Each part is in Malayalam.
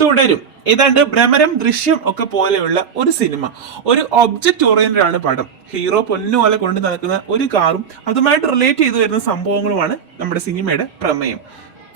തുടരും. ഏതാണ്ട് ഭ്രമരം, ദൃശ്യം ഒക്കെ പോലെയുള്ള ഒരു സിനിമ. ഒരു ഒബ്ജക്റ്റ് ഓറിയന്റഡ് ആണ് പടം. ഹീറോ പൊന്നുപോലെ കൊണ്ട് നടക്കുന്ന ഒരു കാറും അതുമായിട്ട് റിലേറ്റ് ചെയ്തു വരുന്ന സംഭവങ്ങളുമാണ് നമ്മുടെ സിനിമയുടെ പ്രമേയം.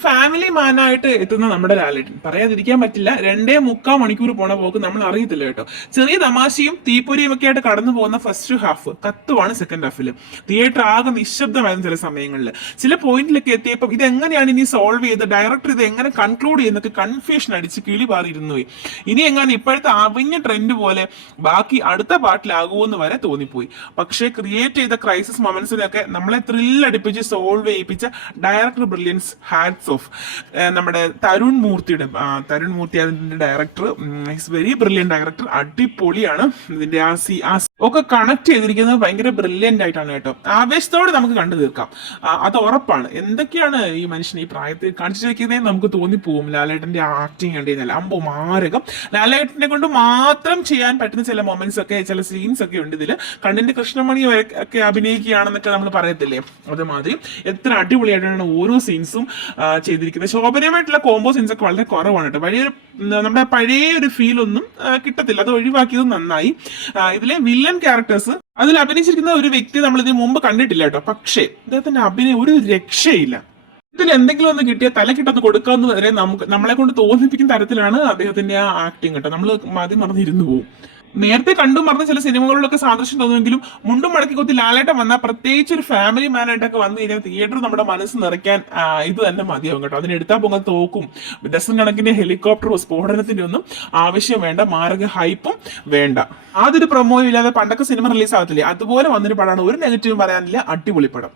ഫാമിലി മാനായിട്ട് എത്തുന്ന നമ്മുടെ ലാലേട്ടൻ പറയാതിരിക്കാൻ പറ്റില്ല. 2.75 മണിക്കൂർ പോണ പോക്ക് നമ്മൾ അറിയത്തില്ല കേട്ടോ. ചെറിയ തമാശയും തീപ്പൊരിയും ഒക്കെ ആയിട്ട് കടന്നു പോകുന്ന ഫസ്റ്റ് ഹാഫ് കത്തുവാണ് സെക്കൻഡ് ഹാഫിൽ. തിയേറ്റർ ആകെ നിശബ്ദമായിരുന്നു ചില സമയങ്ങളിൽ. ചില പോയിന്റിലൊക്കെ എത്തിയപ്പോൾ ഇതെങ്ങനെയാണ് ഇനി സോൾവ് ചെയ്ത് ഡയറക്ടർ ഇത് എങ്ങനെ കൺക്ലൂഡ് ചെയ്യുന്നൊക്കെ കൺഫ്യൂഷൻ അടിച്ച് കിളി പാറിയിരുന്നു പോയി. ഇനി എങ്ങനെ ഇപ്പോഴത്തെ അവിഞ്ഞ ട്രെൻഡ് പോലെ ബാക്കി അടുത്ത പാട്ടിലാകുമെന്ന് വരെ തോന്നിപ്പോയി. പക്ഷേ ക്രിയേറ്റ് ചെയ്ത ക്രൈസിസ് മൊമെന്റ്സിനൊക്കെ നമ്മളെ ത്രില്ലടിപ്പിച്ച് സോൾവ് ചെയ്യിപ്പിച്ച ഡയറക്ടർ ബ്രില്യൻസ്, ഹാറ്റ്സ് ഓഫ്. നമ്മുടെ തരുൺ മൂർത്തി അതിന്റെ director, is very brilliant director. അടിപൊളിയാണ്. ഇതിന്റെ ഒക്കെ കണക്ട് ചെയ്തിരിക്കുന്നത് ഭയങ്കര ബ്രില്യന്റ് ആയിട്ടാണ് കേട്ടോ. ആവേശത്തോടെ നമുക്ക് കണ്ടു തീർക്കാം, അത് ഉറപ്പാണ്. എന്തൊക്കെയാണ് ഈ മനുഷ്യൻ ഈ പ്രായത്തിൽ കാണിച്ചു വെക്കുന്നതെന്ന് നമുക്ക് തോന്നിപ്പോവും. ലാലേട്ടന്റെ ആക്ടിങ് കണ്ടു കഴിഞ്ഞാൽ അമ്പോ മാരകം. ലാലേട്ടനെ കൊണ്ട് മാത്രം ചെയ്യാൻ പറ്റുന്ന ചില മൊമെന്റ്സ് ഒക്കെ, ചില സീൻസ് ഒക്കെ ഉണ്ട് ഇതിൽ. കണ്ണിന്റെ കൃഷ്ണമണി ഒക്കെ അഭിനയിക്കുകയാണെന്നൊക്കെ നമ്മൾ പറയത്തില്ലേ, അതുമാതിരി എത്ര അടിപൊളിയായിട്ടാണ് ഓരോ സീൻസും ചെയ്തിരിക്കുന്നത്. ശോഭനീയമായിട്ടുള്ള കോംബോ സീൻസ് ഒക്കെ വളരെ കുറവാണ് കേട്ടോ. നമ്മുടെ പഴയ ഒരു ഫീൽ ഒന്നും കിട്ടത്തില്ല, അത് ഒഴിവാക്കിയത് നന്നായി. ഇതിലെ വില്ലൻ ക്യാരക്ടേഴ്സ്, അതിൽ അഭിനയിച്ചിരിക്കുന്ന ഒരു വ്യക്തി നമ്മൾ ഇതിന് മുമ്പ് കണ്ടിട്ടില്ല കേട്ടോ. പക്ഷേ അദ്ദേഹത്തിന്റെ അഭിനയം ഒരു രക്ഷയില്ല. ഇതിൽ എന്തെങ്കിലും ഒന്ന് കിട്ടിയാൽ തലക്കിട്ടൊന്ന് കൊടുക്കാവുന്ന വരെ നമ്മളെ കൊണ്ട് തോന്നിപ്പിക്കുന്ന തരത്തിലാണ് അദ്ദേഹത്തിന്റെ ആ ആക്ടിങ് കേട്ടോ. നമ്മൾ ആദ്യം മറന്നിരുന്നു പോകും. നേരത്തെ കണ്ടു മറന്ന ചില സിനിമകളിലൊക്കെ സാദൃശ്യം തോന്നുമെങ്കിലും മുണ്ടും മടക്കി കൊത്തി ലാലേട്ടൻ വന്നാൽ, പ്രത്യേകിച്ച് ഒരു ഫാമിലി മാനായിട്ടൊക്കെ വന്നു കഴിഞ്ഞാൽ തിയേറ്റർ നമ്മുടെ മനസ്സ് നിറയ്ക്കാൻ ഇത് തന്നെ മതിയാവും കേട്ടോ. അതിനെടുത്താൽ പോകുന്ന തോക്കും ഡസൻ കണക്കിന് ഹെലികോപ്റ്ററും സ്ഫോടനത്തിന്റെ ഒന്നും ആവശ്യം വേണ്ട, മാരക ഹൈപ്പും വേണ്ട. ആദ്യൊരു പ്രൊമോയും ഇല്ലാതെ പണ്ടൊക്കെ സിനിമ റിലീസ് ആകത്തില്ലേ, അതുപോലെ വന്നൊരു പടമാണ്. ഒരു നെഗറ്റീവും പറയാനില്ല, അടിപൊളി പടം.